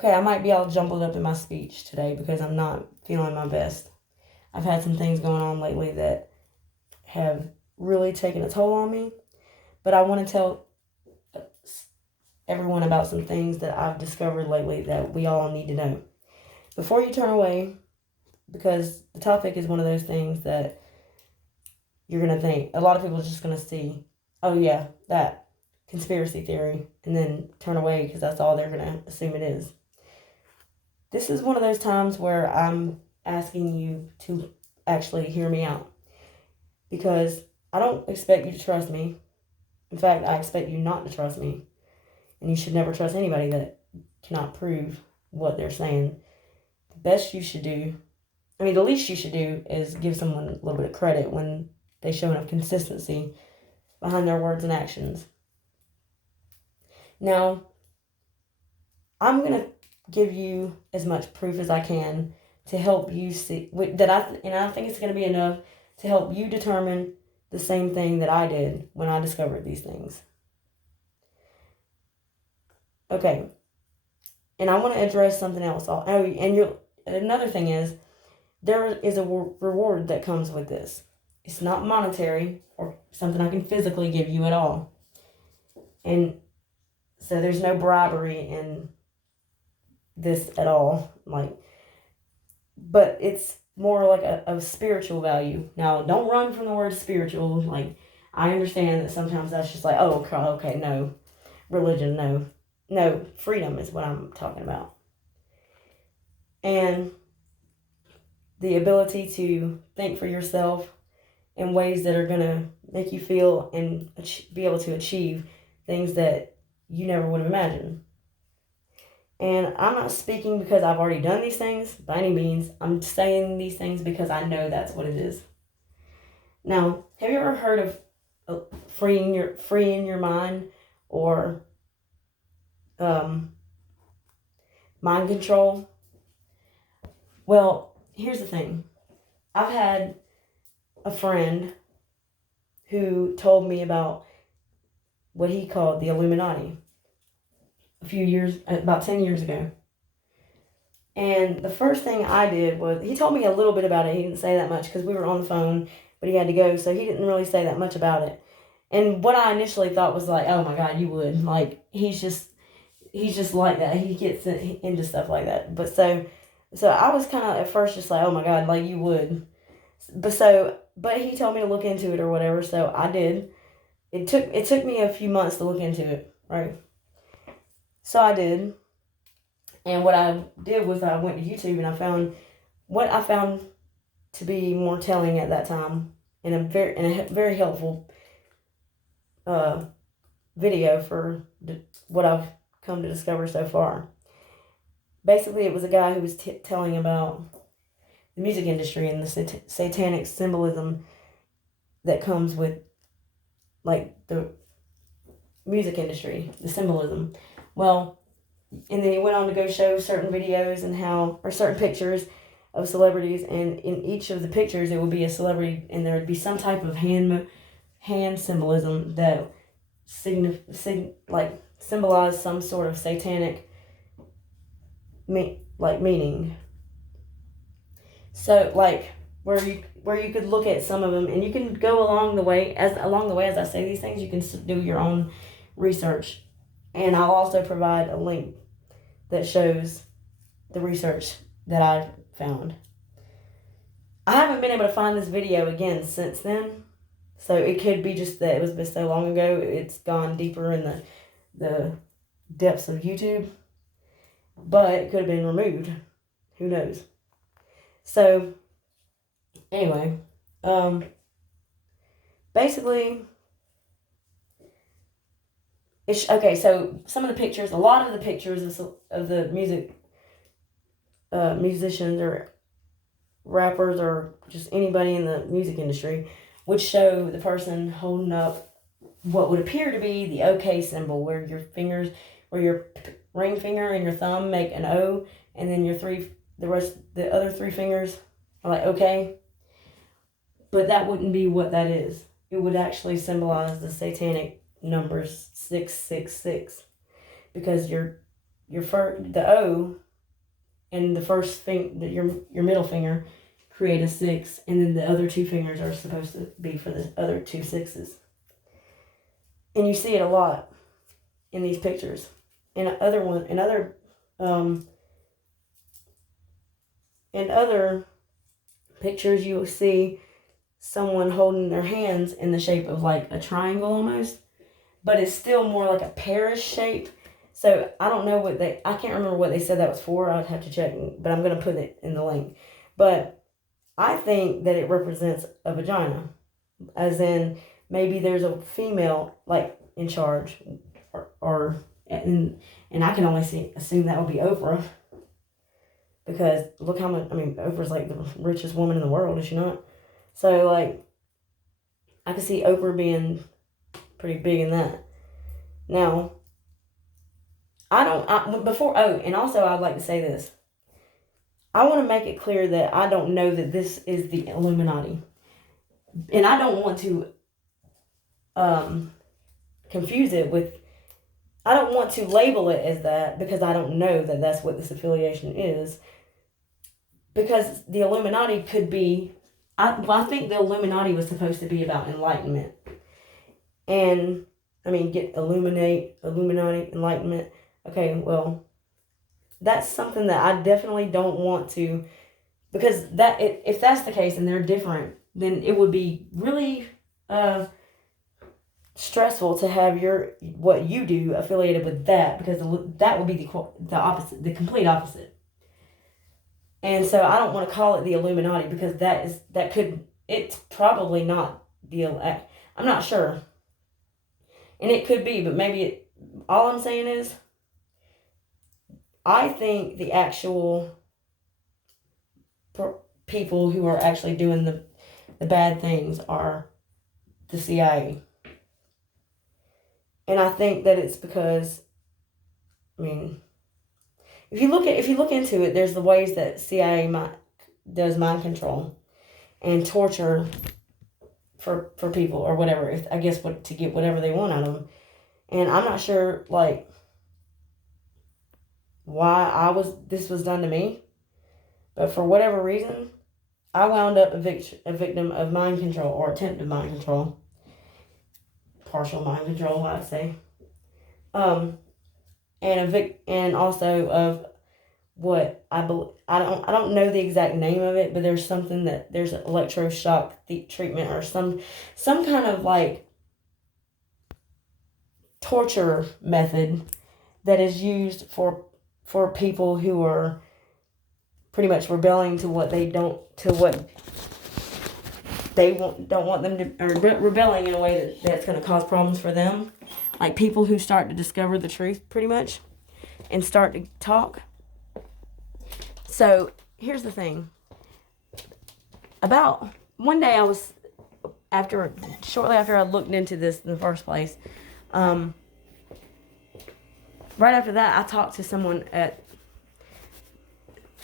Okay, I might be all jumbled up in my speech today because I'm not feeling my best. I've had some things going on lately that have really taken a toll on me, but I want to tell everyone about some things that I've discovered lately that we all need to know. Before you turn away, because the topic is one of those things that you're going to think, a lot of people are just going to see, oh yeah, that conspiracy theory, and then turn away because that's all they're going to assume it is. This is one of those times where I'm asking you to actually hear me out, because I don't expect you to trust me. In fact, I expect you not to trust me. And you should never trust anybody that cannot prove what they're saying. The least you should do is give someone a little bit of credit when they show enough consistency behind their words and actions. Now, I'm going to give you as much proof as I can to help you see and I think it's going to be enough to help you determine the same thing that I did when I discovered these things. Okay, and I want to address something else. Another thing is, there is a reward that comes with this. It's not monetary or something I can physically give you at all, and so there's no bribery in this at all. But it's more like a spiritual value. Now, don't run from the word spiritual. I understand that sometimes that's just like, oh, okay, no, religion, no. No, freedom is what I'm talking about. And the ability to think for yourself in ways that are going to make you feel and be able to achieve things that you never would have imagined. And I'm not speaking because I've already done these things by any means. I'm saying these things because I know that's what it is. Now, have you ever heard of freeing your mind or mind control? Well, here's the thing. I've had a friend who told me about what he called the Illuminati about 10 years ago. And the first thing I did was, he told me a little bit about it. He didn't say that much because we were on the phone, but he had to go, so he didn't really say that much about it. And what I initially thought was like, oh my God, you would. He's just like that. He gets into stuff like that. But so I was kind of at first just like, oh my God, you would. But he told me to look into it or whatever, so I did. It took me a few months to look into it, right? So I did. And what I did was I went to YouTube and I found what I found to be more telling at that time, and a very helpful video for what I've come to discover so far. Basically, it was a guy who was telling about the music industry and the satanic symbolism that comes with the music industry, the symbolism. Well, and then he went on to go show certain videos or certain pictures of celebrities, and in each of the pictures it would be a celebrity, and there would be some type of hand symbolism that symbolized some sort of satanic meaning. So where you could look at some of them, and you can go along the way as I say these things, you can do your own research, and I'll also provide a link that shows the research that I found. I haven't been able to find this video again since then, so it could be just that it was been so long ago, it's gone deeper in the depths of YouTube, but it could have been removed. Who knows? So, anyway, basically, so a lot of the pictures of the musicians or rappers or just anybody in the music industry would show the person holding up what would appear to be the OK symbol, where your ring finger and your thumb make an O, and then the other three fingers are like OK. But that wouldn't be what that is. It would actually symbolize the satanic numbers 666, because the O and the first your middle finger create a 6, and then the other 2 fingers are supposed to be for the other 2 sixes. And you see it a lot in these pictures. In other pictures, you will see someone holding their hands in the shape of like a triangle almost, but it's still more like a pearish shape. So I don't know I can't remember what they said that was for. I'd have to check, but I'm going to put it in the link. But I think that it represents a vagina, as in maybe there's a female like in charge, and I can only assume that would be Oprah, because look how much, Oprah's like the richest woman in the world, is she not? So like, I could see Oprah being pretty big in that. Now, and also I'd like to say this. I want to make it clear that I don't know that this is the Illuminati. And I don't want to confuse it with, I don't want to label it as that, because I don't know that that's what this affiliation is. Because the Illuminati could be, I think the Illuminati was supposed to be about enlightenment. And, get Illuminati, enlightenment. Okay, well, that's something that I definitely don't want to, because if that's the case and they're different, then it would be really stressful to have what you do affiliated with that, because that would be the opposite, the complete opposite. And so I don't want to call it the Illuminati, because it's probably not I'm not sure. And it could be, but maybe all I'm saying is, I think the actual people who are actually doing the bad things are the CIA. And I think that it's because, if you look into it, there's the ways that CIA does mind control and torture for people or whatever. I guess to get whatever they want out of them. And I'm not sure why this was done to me, but for whatever reason, I wound up a victim of mind control, or attempted mind control, partial mind control, I'd say, and also of what I believe. I don't know the exact name of it, but there's something there's an electroshock treatment or some kind of like torture method that is used for people who are pretty much rebelling to what they don't want them to, or rebelling in a way that's going to cause problems for them, like people who start to discover the truth pretty much and start to talk. So here's the thing. About one day shortly after I looked into this in the first place, right after that, I talked to someone at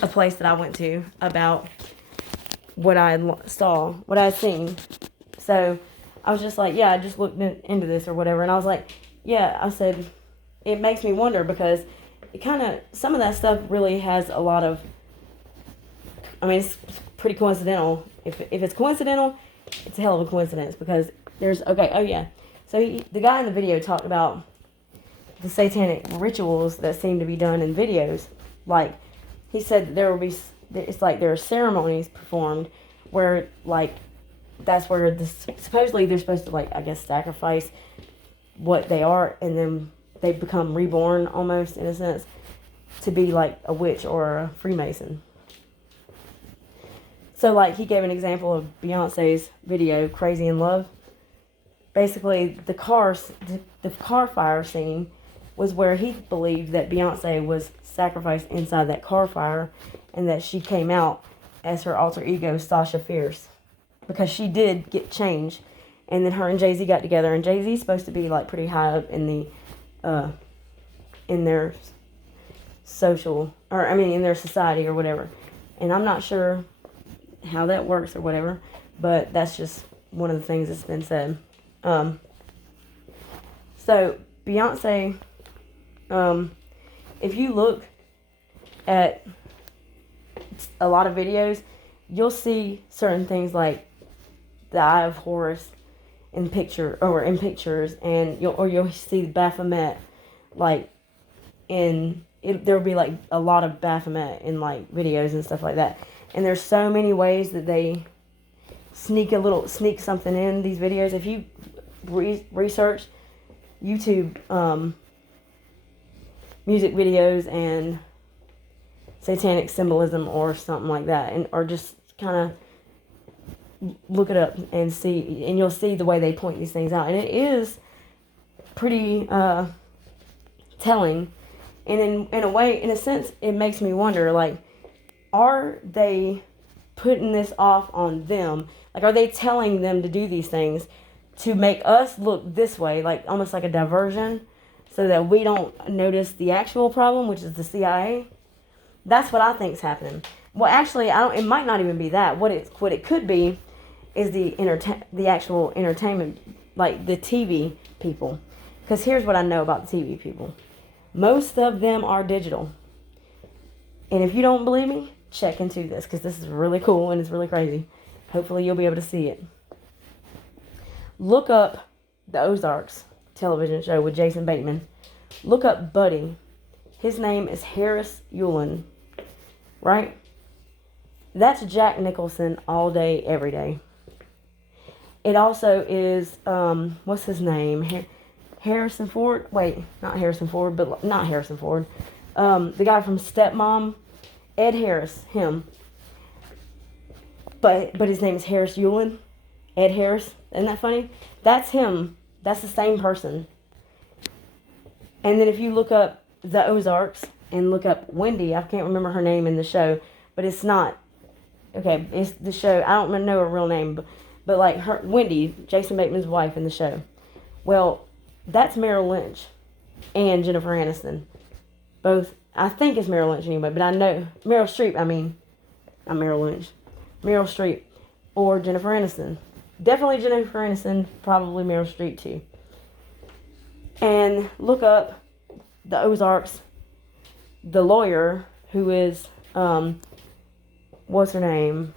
a place that I went to about what I had seen. So I was just like, yeah, I just looked into this or whatever. And I was like, yeah, I said, it makes me wonder, because some of that stuff really has a lot of, it's pretty coincidental. If it's coincidental, it's a hell of a coincidence, because So the guy in the video talked about the satanic rituals that seem to be done in videos. Like, he said it's like there are ceremonies performed where, like, that's where supposedly they're supposed to, like, I guess, sacrifice what they are, and then they become reborn almost, in a sense, to be like a witch or a Freemason. So, like, he gave an example of Beyonce's video, Crazy in Love. Basically, the car fire scene was where he believed that Beyonce was sacrificed inside that car fire, and that she came out as her alter ego, Sasha Fierce, because she did get changed. And then her and Jay-Z got together, and Jay-Z's supposed to be like pretty high up in the in their in their society or whatever. And I'm not sure how that works or whatever, but that's just one of the things that's been said. So Beyonce if you look at a lot of videos, you'll see certain things like the Eye of Horus in pictures, and you'll see Baphomet, like there'll be like a lot of Baphomet in like videos and stuff like that. And there's so many ways that they sneak something in these videos. If you research YouTube music videos and satanic symbolism or something like that, or just kind of look it up and see, and you'll see the way they point these things out, and it is pretty telling. And in a sense, it makes me wonder, like, are they putting this off on them? Like, are they telling them to do these things to make us look this way, like almost like a diversion, so that we don't notice the actual problem, which is the CIA? That's what I think is happening. Well, actually, it might not even be that. What it could be is the actual entertainment, like the TV people. Because here's what I know about the TV people. Most of them are digital. And if you don't believe me, check into this, because this is really cool and it's really crazy. Hopefully you'll be able to see it. Look up the Ozarks television show with Jason Bateman. Look up Buddy. His name is Harris Yulin, right? That's Jack Nicholson all day, every day. It also is, what's his name? Harrison Ford? Wait, not Harrison Ford, but not Harrison Ford. The guy from Stepmom, Ed Harris, him. But his name is Harris Yulin. Ed Harris. Isn't that funny? That's him. That's the same person. And then if you look up the Ozarks and look up Wendy, I can't remember her name in the show, but it's not. Okay, it's the show. I don't know her real name, but like her, Wendy, Jason Bateman's wife in the show. Well, that's Meryl Lynch and Jennifer Aniston. Both, I think it's Meryl Lynch anyway, but I know Meryl Streep. I mean, not Meryl Lynch. Meryl Streep or Jennifer Aniston. Definitely Jennifer Aniston, probably Meryl Streep too. And look up the Ozarks, the lawyer who is, what's her name?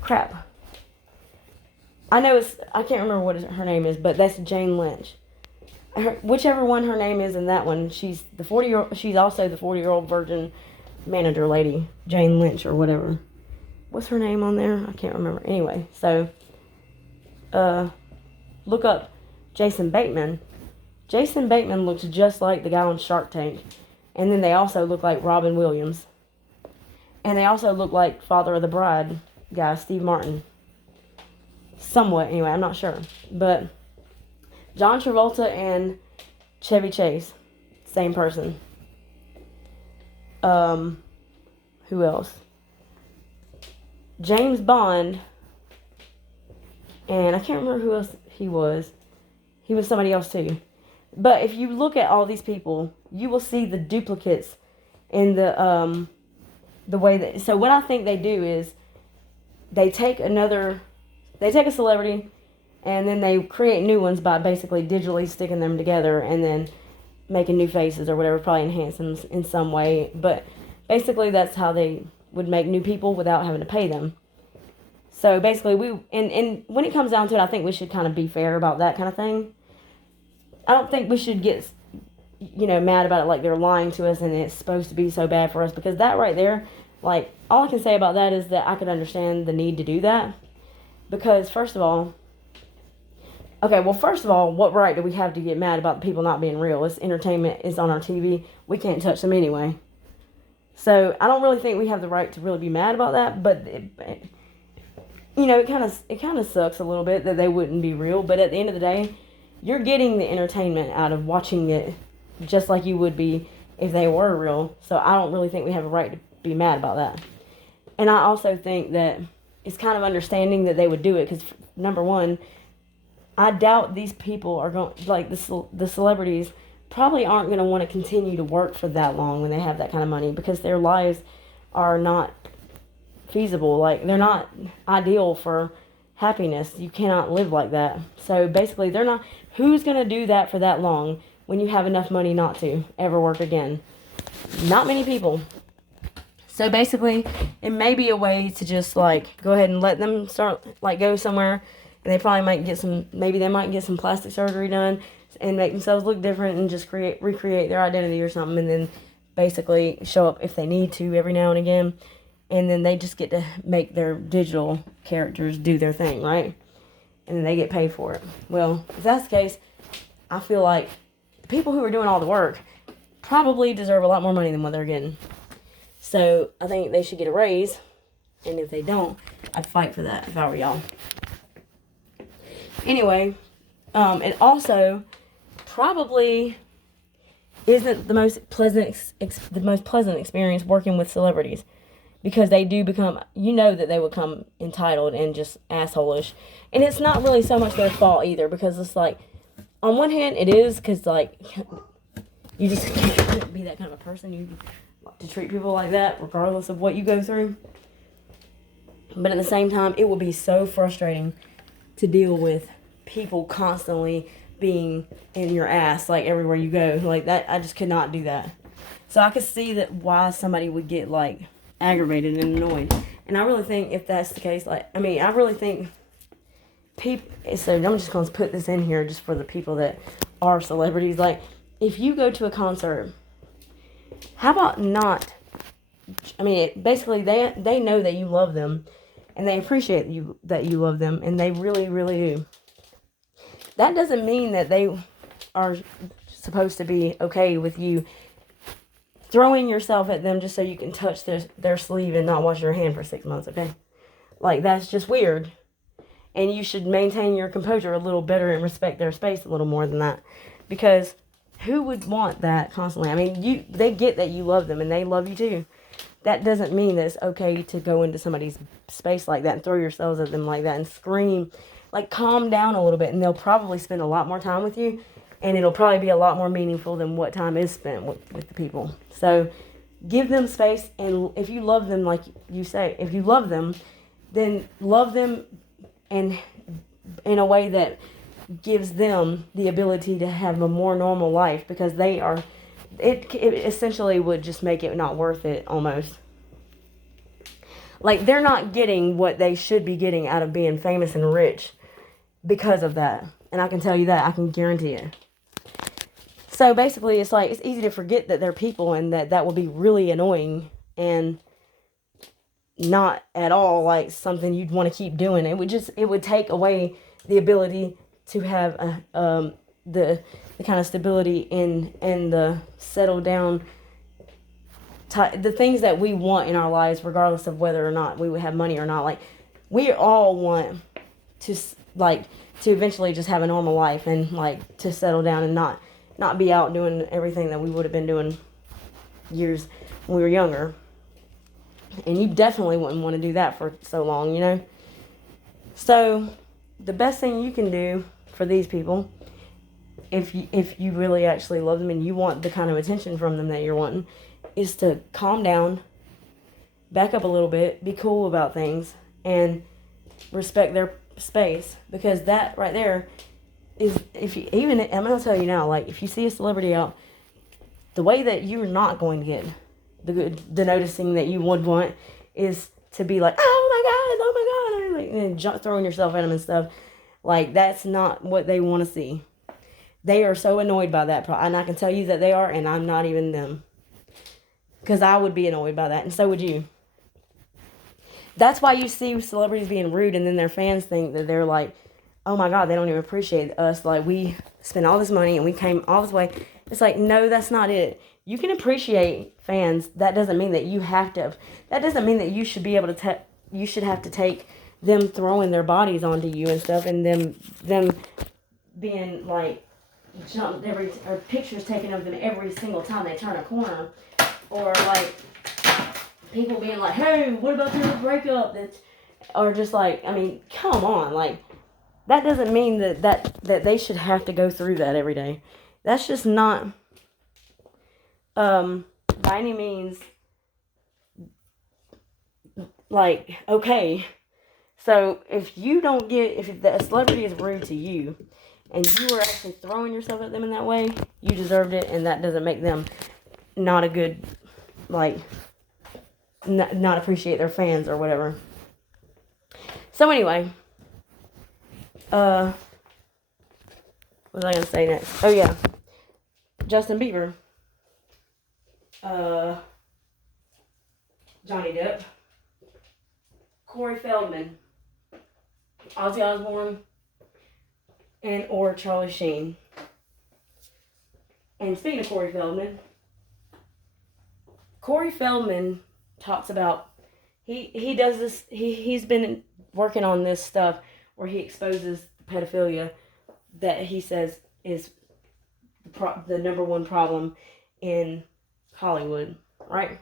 Crap. I know I can't remember what her name is, but that's Jane Lynch. Whichever one her name is in that one, she's also the 40-year-old virgin manager lady, Jane Lynch or whatever. What's her name on there? I can't remember. Anyway, so look up Jason Bateman. Jason Bateman looks just like the guy on Shark Tank. And then they also look like Robin Williams. And they also look like Father of the Bride guy, Steve Martin. Somewhat, anyway, I'm not sure. But John Travolta and Chevy Chase, same person. Who else? James Bond, and I can't remember who else he was. He was somebody else too. But if you look at all these people, you will see the duplicates in the way that. So what I think they do is they take a celebrity, and then they create new ones by basically digitally sticking them together and then making new faces or whatever, probably enhance them in some way. But basically that's how they would make new people without having to pay them. So basically and when it comes down to it, I think we should kind of be fair about that kind of thing. I don't think we should get, mad about it like they're lying to us and it's supposed to be so bad for us, because that right there, like, all I can say about that is that I could understand the need to do that. Because first of all, what right do we have to get mad about the people not being real? It's entertainment. It's on our TV. We can't touch them anyway. So I don't really think we have the right to really be mad about that. But it kind of sucks a little bit that they wouldn't be real. But at the end of the day, you're getting the entertainment out of watching it, just like you would be if they were real. So I don't really think we have a right to be mad about that. And I also think that it's kind of understanding that they would do it, because number one, I doubt these people are going, like the celebrities probably aren't going to want to continue to work for that long when they have that kind of money, because their lives are not feasible. Like, they're not ideal for happiness. You cannot live like that. So basically, they're not. Who's going to do that for that long when you have enough money not to ever work again? Not many people. So basically, it may be a way to just like go ahead and let them start like go somewhere, and they probably might get some. Maybe they might get some plastic surgery done and make themselves look different and just recreate their identity or something, and then basically show up if they need to every now and again, and then they just get to make their digital characters do their thing, right? And then they get paid for it. Well, if that's the case, I feel like the people who are doing all the work probably deserve a lot more money than what they're getting. So I think they should get a raise, and if they don't, I'd fight for that if I were y'all. Anyway, it also probably isn't the most pleasant experience working with celebrities, because they do become, that they would become entitled and just asshole-ish. And it's not really so much their fault either, because it's like, on one hand, it is, because, like, you just can't be that kind of a person. You like to treat people like that, regardless of what you go through. But at the same time, it would be so frustrating to deal with people constantly being in your ass, like, everywhere you go. Like, that, I just could not do that. So I could see that why somebody would get, like, aggravated and annoyed. And I really think if that's the case, I really think people, so I'm just going to put this in here just for the people that are celebrities. Like, if you go to a concert, how about not, basically they know that you love them, and they appreciate that you love them, and they really, really do. That doesn't mean that they are supposed to be okay with you throwing yourself at them just so you can touch their sleeve and not wash your hand for 6 months, okay? Like, that's just weird. And you should maintain your composure a little better and respect their space a little more than that. Because who would want that constantly? They get that you love them and they love you too. That doesn't mean that it's okay to go into somebody's space like that and throw yourselves at them like that and scream. Like, calm down a little bit, and they'll probably spend a lot more time with you, and it'll probably be a lot more meaningful than what time is spent with the people. So give them space, and if you love them, like you say, if you love them, then love them and in a way that gives them the ability to have a more normal life, because it essentially would just make it not worth it almost. Like, they're not getting what they should be getting out of being famous and rich because of that. And I can tell you that. I can guarantee it. So basically, it's like, it's easy to forget that they're people, and that will be really annoying and not at all like something you'd want to keep doing. It would take away the ability to have the kind of stability and the settle down, the things that we want in our lives, regardless of whether or not we would have money or not. Like, we all want to eventually just have a normal life and like to settle down and not be out doing everything that we would have been doing years when we were younger. And you definitely wouldn't want to do that for so long, So the best thing you can do for these people, if you really actually love them and you want the kind of attention from them that you're wanting, is to calm down, back up a little bit, be cool about things, and respect their space. Because that right there is, I'm going to tell you now, like, if you see a celebrity out, the way that you're not going to get the noticing that you would want is to be like, oh my God, and throwing yourself at them and stuff. Like, that's not what they want to see. They are so annoyed by that, and I can tell you that they are, and I'm not even them. Because I would be annoyed by that, and so would you. That's why you see celebrities being rude, and then their fans think that they're like, oh my God, they don't even appreciate us. Like, we spent all this money, and we came all this way. It's like, no, that's not it. You can appreciate fans. That doesn't mean that you have to. That doesn't mean that you should be able to. You should have to take them throwing their bodies onto you and stuff, and them being like jumped or pictures taken of them every single time they turn a corner, or like people being like, hey, what about your breakup? Or just like, come on, like, that doesn't mean that they should have to go through that every day. That's just not by any means like okay. So if the celebrity is rude to you, and you were actually throwing yourself at them in that way, you deserved it, and that doesn't make them not a good, like, not appreciate their fans or whatever. So anyway, what was I gonna say next? Oh yeah, Justin Bieber, Johnny Depp, Corey Feldman, Ozzy Osbourne, and or Charlie Sheen. And speaking of Corey Feldman talks about he does this. He's been working on this stuff where he exposes pedophilia that he says is the number one problem in Hollywood, right?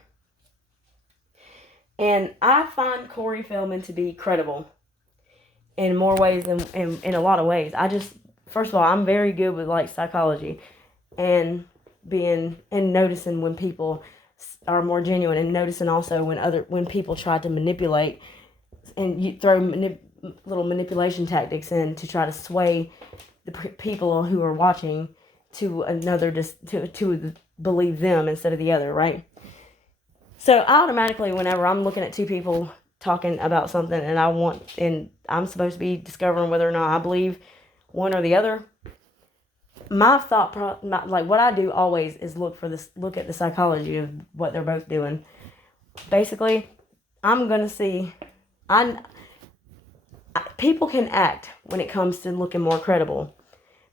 And I find Corey Feldman to be credible in more ways than in a lot of ways. First of all, I'm very good with like psychology and noticing when people are more genuine, and noticing also when people try to manipulate and you throw little manipulation tactics in to try to sway the people who are watching to another to believe them instead of the other, right? So automatically, whenever I'm looking at two people talking about something and I'm supposed to be discovering whether or not I believe one or the other, like what I do always is look at the psychology of what they're both doing. Basically, I'm gonna see, people can act when it comes to looking more credible,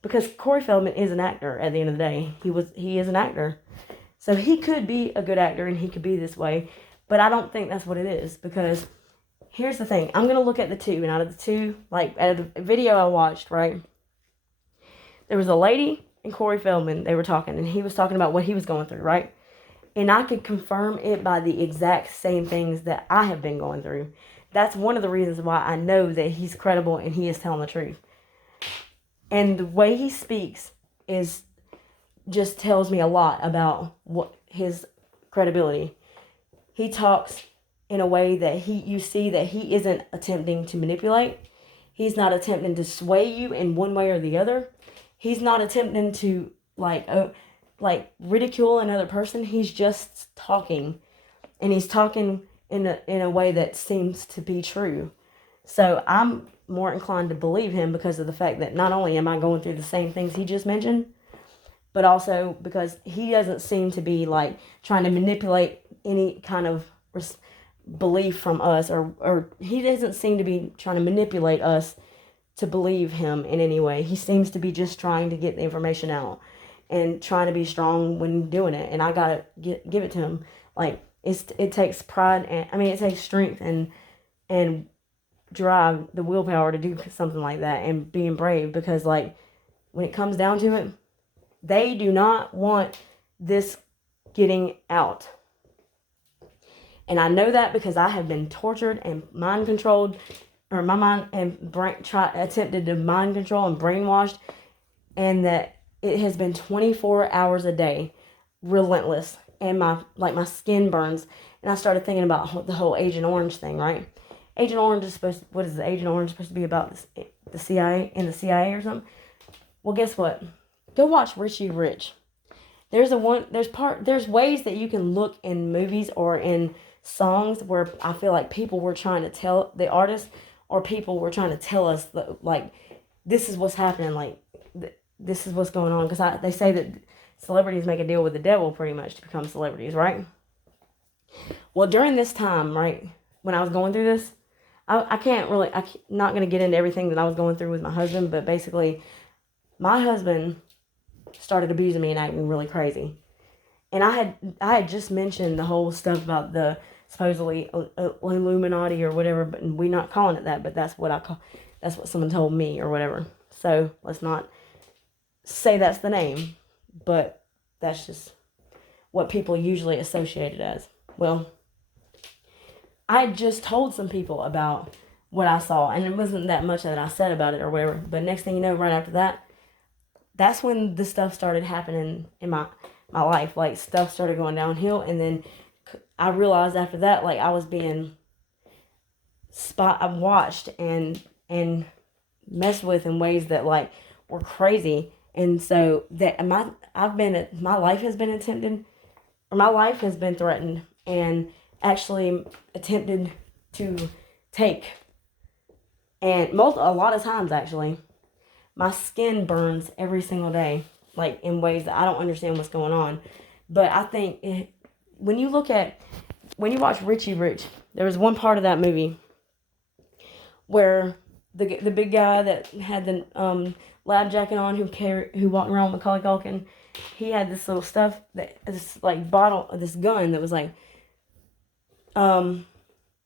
because Corey Feldman is an actor. At the end of the day, he is an actor, so he could be a good actor and he could be this way, but I don't think that's what it is. Because here's the thing: I'm gonna look at the two, and out of the two, like out of the video I watched, right, there was a lady and Corey Feldman. They were talking, and he was talking about what he was going through, right? And I could confirm it by the exact same things that I have been going through. That's one of the reasons why I know that he's credible and he is telling the truth. And the way he speaks just tells me a lot about what his credibility. He talks in a way that you see that he isn't attempting to manipulate. He's not attempting to sway you in one way or the other. He's not attempting to like ridicule another person. He's just talking, and he's talking in a way that seems to be true. So I'm more inclined to believe him because of the fact that not only am I going through the same things he just mentioned, but also because he doesn't seem to be like trying to manipulate any kind of belief from us, or he doesn't seem to be trying to manipulate us to believe him in any way. He seems to be just trying to get the information out and trying to be strong when doing it. And I gotta give it to him. Like, it takes pride, and it takes strength and drive, the willpower to do something like that, and being brave, because like when it comes down to it, they do not want this getting out. And I know that because I have been tortured and mind controlled, or my mind and attempted to mind control and brainwashed, and that it has been 24 hours a day, relentless, and my skin burns. And I started thinking about the whole Agent Orange thing, right? Agent Orange is what is the Agent Orange supposed to be about? The CIA and the CIA or something? Well, guess what? Go watch Richie Rich. There's ways that you can look in movies or in songs where I feel like people were trying to tell the artist, or people were trying to tell us like this is what's happening, like this is what's going on, because they say that celebrities make a deal with the devil pretty much to become celebrities, right? Well, during this time, right, when I was going through this, I'm not going to get into everything that I was going through with my husband, but basically my husband started abusing me and acting really crazy. And I had just mentioned the whole stuff about the supposedly Illuminati or whatever, but we're not calling it that, but that's what someone told me or whatever. So let's not say that's the name, but that's just what people usually associate it as. Well, I had just told some people about what I saw, and it wasn't that much that I said about it or whatever, but next thing you know, right after that, that's when the stuff started happening in my life. Like, stuff started going downhill, and then I realized after that, like, I was being I've watched and messed with in ways that like were crazy. And so that my life has been attempted, or my life has been threatened, and actually attempted to take. And a lot of times, actually, my skin burns every single day, like in ways that I don't understand what's going on. But I think when you watch Richie Rich, there was one part of that movie where the big guy that had the lab jacket on, who walked around with Macaulay Culkin, he had this little stuff, this like bottle, this gun that was like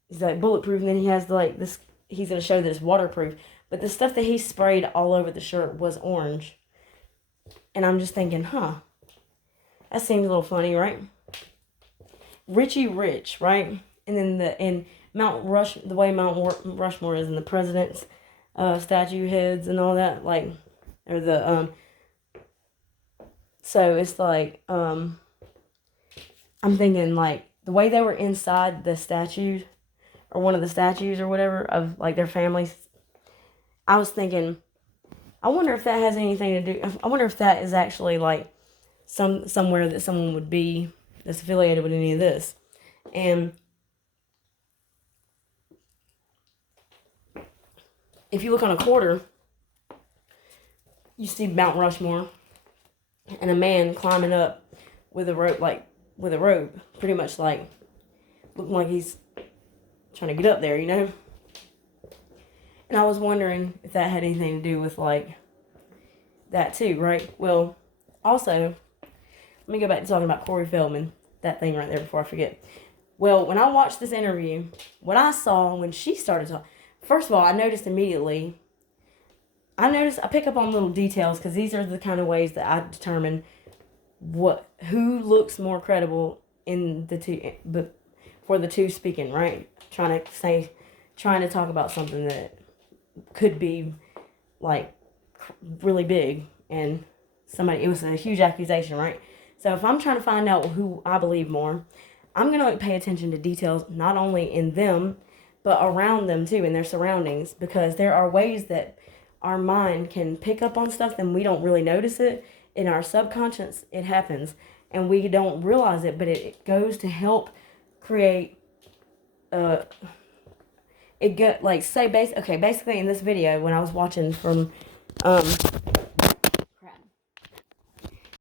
he's like bulletproof, and then he has like this. He's gonna show that it's waterproof, but the stuff that he sprayed all over the shirt was orange, and I'm just thinking, that seems a little funny, right? Richie Rich, right? And then the way Mount Rushmore is, and the president's statue heads and all that, like, or the so it's like I'm thinking like the way they were inside the statue, or one of the statues or whatever, of like their families. I was thinking, I wonder if that has anything to do. I wonder if that is actually like somewhere that someone would be that's affiliated with any of this. And if you look on a quarter, you see Mount Rushmore and a man climbing up with a rope, pretty much like looking like he's trying to get up there, you know? And I was wondering if that had anything to do with like that too, right? Well, also, let me go back to talking about Corey Feldman, that thing right there before I forget. Well, when I watched this interview, what I saw when she started talking, first of all, I noticed immediately, I pick up on little details, because these are the kind of ways that I determine who looks more credible in the two, but for the two speaking, right? Trying to talk about something that could be like really big, and it was a huge accusation, right? So if I'm trying to find out who I believe more, I'm going to pay attention to details not only in them, but around them too, in their surroundings, because there are ways that our mind can pick up on stuff and we don't really notice it. In our subconscious, it happens, and we don't realize it, but it goes to help create basically in this video, when I was watching from